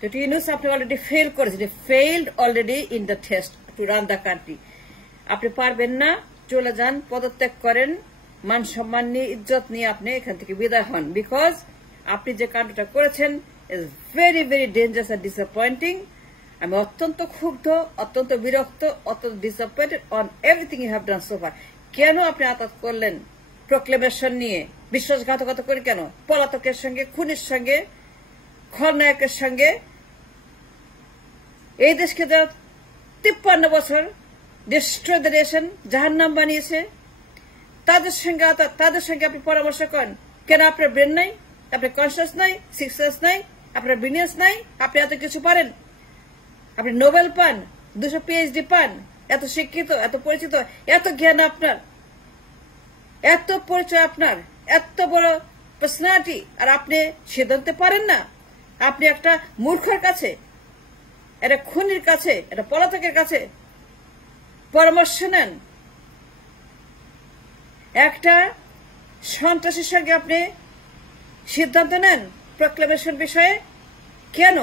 Dr. Yunus আপনি already fail করেছেন, failed already in the test to run the country. আপনি পারবেন না, চলে যান, পদত্যাগ করেন, মান সম্মান নিয়ে ইজ্জত নিয়ে আপনি এখান থেকে বিদায় হন, বিকজ আপনি যে কাণ্ডটা করেছেন is very very dangerous and disappointing. আমি অত্যন্ত ক্ষুব্ধ, অত্যন্ত বিরক্ত, অত্যন্ত disappointed on everything you have done so far. কেন আপনি আঘাত করলেন প্রক্লেমেশন নিয়ে? বিশ্বাসঘাতকতা করে কেন? পলাতকের সঙ্গে, খুনির সঙ্গে, খলনায়কের সঙ্গে, এই দেশকে 53 বছর ডিস্ট্রয় দ্য নেশন, জাহান্নাম বানিয়েছে, তাদের সঙ্গে আপনি পরামর্শ করেন কেন? আপনার ব্রেন নাই, আপনার কনসিয়াস নাই, সিক্সেস নাই, আপনার ব্রিলিয়েন্স নাই, আপনি এত কিছু পারেন, আপনি নোবেল পান, 200 PhD পান, এত শিক্ষিত, এত পরিচিত, এত জ্ঞান আপনার, এত পরিচয় আপনার, এত বড় পার্সোনালিটি, আর আপনি সিদ্ধান্ত পারেন না? আপনি একটা মূর্খের কাছে, একটা খুনির কাছে, একটা পলাতকের কাছে পরামর্শ নেন, একটা সন্ত্রাসীর সঙ্গে আপনি সিদ্ধান্ত নেন প্রক্লেমেশন বিষয়ে। কেন?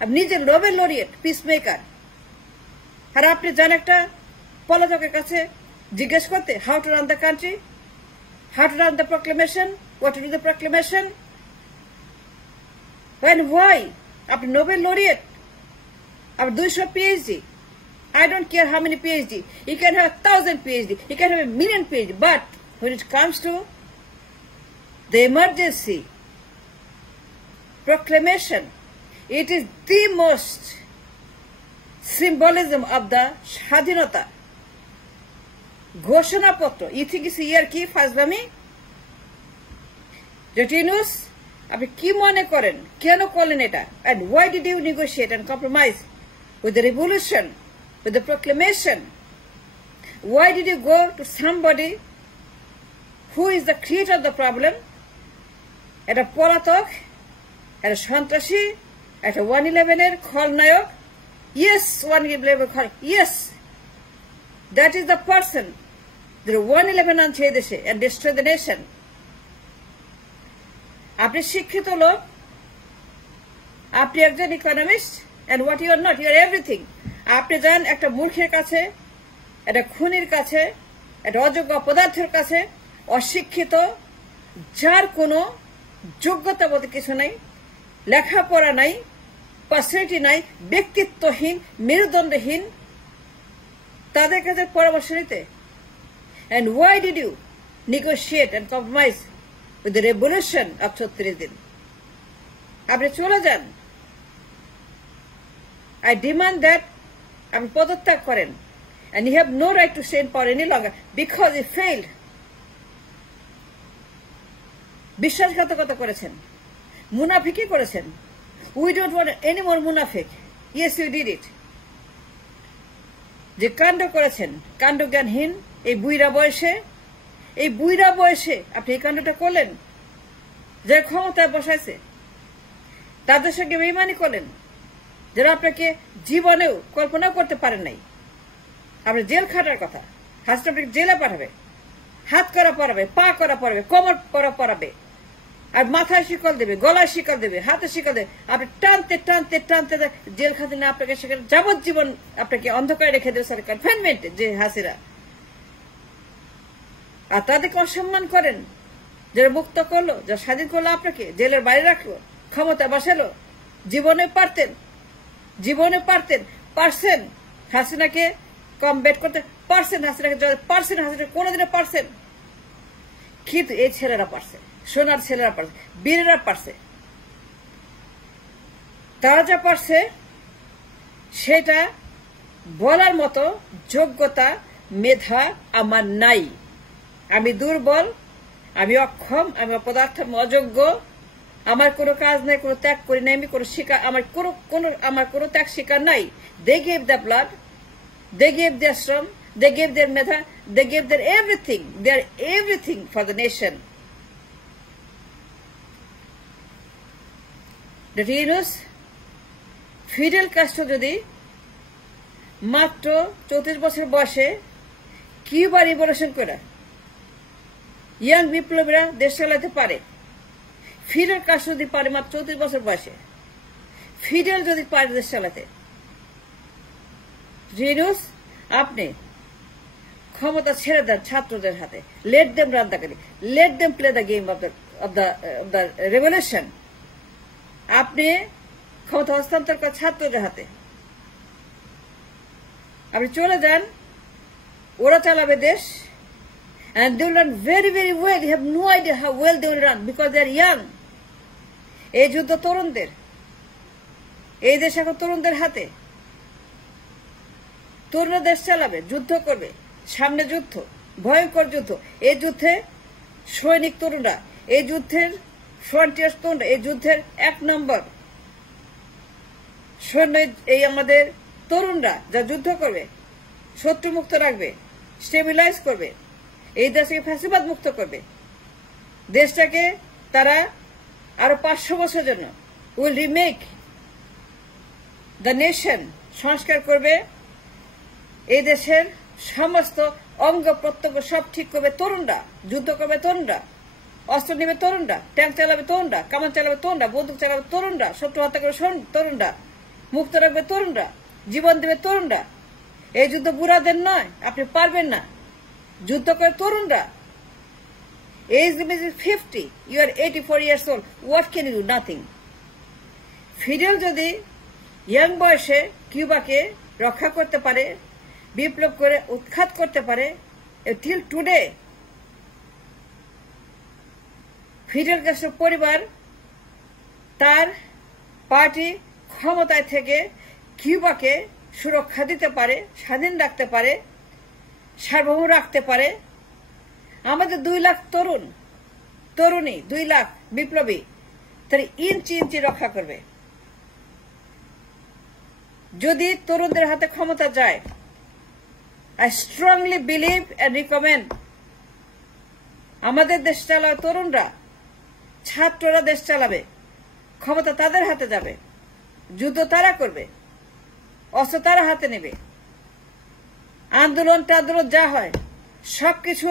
আপনি নিজে নোবেল লরিয়েট, পিস মেকার, আর আপনি যান একটা পলাতকের কাছে জিজ্ঞেস করতে how to run the country, how to run the proclamation, what to do the proclamation, when why? আপনি নোবেল লরিয়েট, আপনি 200 PhD, I don't care how many PhD, you can have 1000 PhD, you can have 1,000,000 PhD, but when it comes to the emergency proclamation, it is the most symbolism of the স্বাধীনতা ঘোষণাপত্র। You think it's ইয়ার কি ফাজলামি? Dr. Yunus, আপনি কি মনে করেন কেন করলেন এটা? And why did you negotiate and compromise with the revolution, with the proclamation? Why did you go to somebody who is the creator of the problem? একটা পলাতক, একটা সন্ত্রাসী, একটা 111-এর খলনায়ক। Yes, 111 খল, yes, that is the person that 111 আনছে এই দেশে and destroy the nation. আপনি শিক্ষিত লোক, আপনি একজন economist, and what you are not, you are everything. আপনি যান একটা মূর্খের কাছে, একটা খুনির কাছে, একটা অযোগ্য অপদার্থের কাছে, অশিক্ষিত, যার কোনো যোগ্যতা বলতে কিছু নাই, লেখাপড়া নাই, পার্সোনালিটি নাই, ব্যক্তিত্বহীন, মেরুদণ্ডহীন, তাদের কাছে পরামর্শ নিতে। And why did you negotiate and compromise with the revolution of 36 দিন? আপনি চলে যান। I demand that আপনি পদত্যাগ করেন, and you have no right to stay in power any longer because you failed. বিশ্বাসঘাতকতা করেছেন, মুনাফিকি করেছেন। We don't want any more মুনাফিক। Yes, you did it. যে কাণ্ড করেছেন, কাণ্ড জ্ঞানহীন, এই বুইরা বয়সে আপনি এই কাণ্ডটা করলেন। যে ক্ষমতায় বসাইছে তাদের সঙ্গে বেইমানি করলেন, যারা আপনাকে জীবনেও কল্পনা করতে পারেন নাই। আপনি জেল খাটার কথা, হাসটা আপনাকে জেলে পাঠাবে, হাত করা পড়াবে, পা করা পড়াবে, কোমর করা পড়াবে, আর মাথায় শিকল দেবে, গলায় শিকল দেবে, হাতে শিকল দেবে। আপনি টানতে টানতে টানতে জেল খাতে না আপনাকে সেখানে যাবজ্জীবন আপনাকে অন্ধকারে রেখে দেবে সরকার কনফাইনমেন্ট, যে হাসিরা। আর তাদেরকে অসম্মান করেন, যারা মুক্ত করলো, যারা স্বাধীন করলো, আপনাকে জেলের বাইরে রাখলো, ক্ষমতা বসালো। জীবনে পারছেন হাসিনাকে কমব্যাট করতে, পারছেন হাসিনাকে, হাসিনা কোনোদিনও পারছেন। কিন্তু এই ছেলেরা পারছে, সোনার ছেলেরা পারছে, বীরেরা পারছে। তারা যা পারছে সেটা বলার মতো যোগ্যতা, মেধা আমার নাই। আমি দুর্বল, আমি অক্ষম, আমি অপদার্থ, আমি অযোগ্য, আমার কোনো কাজ নাই, কোনো ত্যাগ করি নাই, আমি কোনো শিকার, আমার কোনো ত্যাগ শিকার নাই। They gave the blood, they gave their শ্রম, they gave their Medha, they gave their everything, they are everything for the nation. Dr. Yunus, fiddle Castro যদি মাত্র 34 বছর বয়সে কিউবা রিভলিউশন করে ইয়াং বিপ্লবীরা দেশ চালাতে পারে, ফিডেল কাস্ট্রো যদি পারে মাত্র 34 বছর বয়সে, ফিডেল যদি পারে দেশ চালাতে, ইউনূস আপনি ক্ষমতা ছেড়ে দেন ছাত্রদের হাতে। Let them run the country, let them play the game of the revolution. আপনি ক্ষমতা হস্তান্তর করেন ছাত্রদের হাতে। আপনি চলে যান, ওরা চালাবে দেশ। And they will run very, very well. You have no idea how well they will run because they are young. এই যুদ্ধ তরুণদের, এই দেশ এখন তরুণদের হাতে। তরুণরা দেশ চালাবে, যুদ্ধ করবে, সামনে যুদ্ধ, ভয়ঙ্কর যুদ্ধ। এই যুদ্ধে সৈনিক তরুণরা, এই যুদ্ধের ফ্রন্টিয়ার তরুণরা, এই যুদ্ধের 1 নম্বর সৈন্য এই আমাদের তরুণরা যা যুদ্ধ করবে, শত্রু মুক্ত রাখবে, স্টেবিলাইজ করবে, এই দেশকে ফ্যাসিবাদ মুক্ত করবে। দেশটাকে তারা আরো 500 বছরের জন্য উইল রিমেক দ্য নেশন, সংস্কার করবে। এই দেশের সমস্ত অঙ্গ প্রত্যঙ্গ সব ঠিক করবে তরুণরা, যুদ্ধ করবে তরুণরা, অস্ত্র নেবে তরুণরা, ট্যাঙ্ক চালাবে তরুণরা, কামান চালাবে তরুণরা, বন্দুক চালাবে তরুণরা, শত্রু হত্যা করবে তরুণরা, মুক্ত রাখবে তরুণরা, জীবন দেবে তরুণরা। এই যুদ্ধ বুড়াদের নয়, আপনি পারবেন না। যুদ্ধ করে তরুণরা। Age limit is 50. You are 84 years old. What can you do? Nothing. Fiddle যদি ইয়াং বয়সে কিউবাকে রক্ষা করতে পারে, বিপ্লব করে উৎখাত করতে পারে, টিল টুডে ফিডেল ক্যাস্ট্রোর পরিবার, তার পার্টি ক্ষমতায় থেকে কিউবাকে সুরক্ষা দিতে পারে, স্বাধীন রাখতে পারে, সার্বভৌম রাখতে পারে। আমাদের 2 লাখ তরুণী 2 লাখ বিপ্লবী তারা ইঞ্চি ইঞ্চি রক্ষা করবে। যদি তরুণদের হাতে ক্ষমতা যায়, I strongly believe and recommend, আমাদের দেশ চালাবে তরুণরা, ছাত্ররা দেশ চালাবে, ক্ষমতা তাদের হাতে যাবে, যুদ্ধ তারা করবে, অস্ত্র তারা হাতে নেবে, আন্দোলন টান্দোলন যা হয় সবকিছু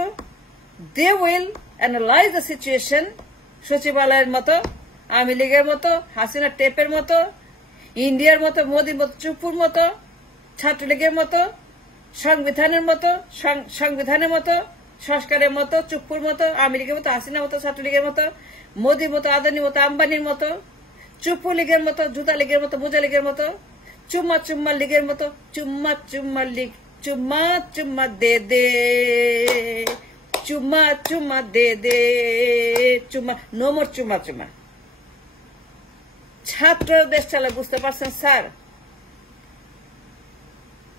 they will analyse the situation. সচিবালয়ের মতো, আওয়ামী লীগের মতো, হাসিনা টেপের মতো, ইন্ডিয়ার মতো, মোদীর মতো, চুপুর মতো, ছাত্রলীগের মতো, সংবিধানের মতো, সংস্কারের মতো, চুপুর মতো, আওয়ামী লীগের মতো, হাসিনার মতো, ছাত্রলীগের মতো, মোদীর মতো, আদানির মতো, আম্বানির মতো, চুপু লীগের মতো, জুতা লীগের মতো, মোজা লীগের মতো, চুম্মা লীগের মতো, চুম্মা লীগ, চুম্মা দে দে, চুম্মা দে দে, নো মোর চুম্মা। ছাত্র দেশ চালায়, বুঝতে পারছেন sir?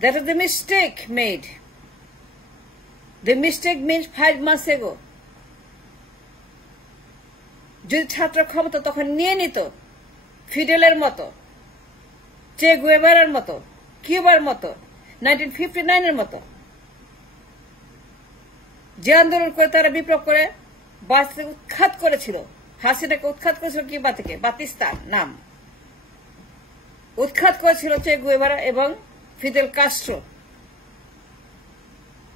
That is the mistake made. The mistake made 5 months ago. যদি ছাত্র ক্ষমতা তখন নিয়ে নিত, ফিডেলের মতো, চে গুয়েভারার মতো, কিউবার মতো, 1959-এর মতো, যে আন্দোলন করে তারা বিপ্লব করে উৎখাত করেছিল, হাসিনাকে উৎখাত করেছিল কিউবা থেকে, বাতিস্তান নাম উৎখাত করেছিল চে গুয়েভারা এবং ফিদেল কাস্ট্রো।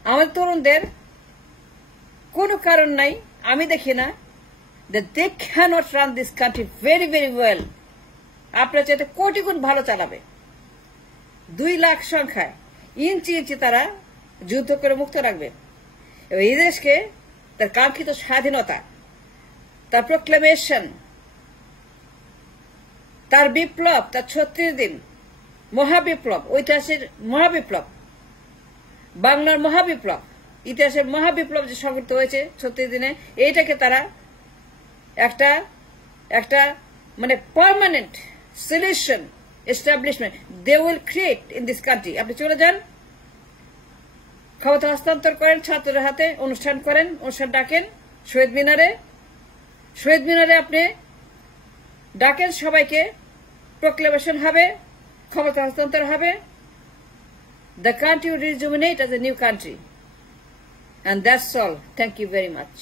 আমাদের তরুণদের কোনো কারণ নাই, আমি দেখি না, that they cannot run this country very, very well. আপনার চাইতে কোটি গুণ ভালো চালাবে। 2 লাখ সংখ্যায় ইঞ্চি ইঞ্চি তারা যুদ্ধ করে মুক্ত রাখবে এবং এই দেশকে তার কাঙ্ক্ষিত স্বাধীনতা, তার প্রোক্লেমেশন, তার বিপ্লব, তার 36 দিন মহাবিপ্লব, ঐতিহাসিক মহাবিপ্লব, বাংলার মহাবিপ্লব, ইতিহাসের মহাবিপ্লব যে সংঘটিত হয়েছে 36 দিনে, এইটাকে তারা একটা মানে permanent solution establishment they will create in this country. আপনি চলে যান, ক্ষমতা হস্তান্তর করেন ছাত্রদের হাতে, অনুষ্ঠান করেন, অনুষ্ঠান ডাকেন শহীদ মিনারে আপনি ডাকেন সবাইকে, প্রোক্লেমেশন হবে, ক্ষমতা হস্তান্তর হবে, the country will rejuvenate as a new country, and that's all. Thank you very much.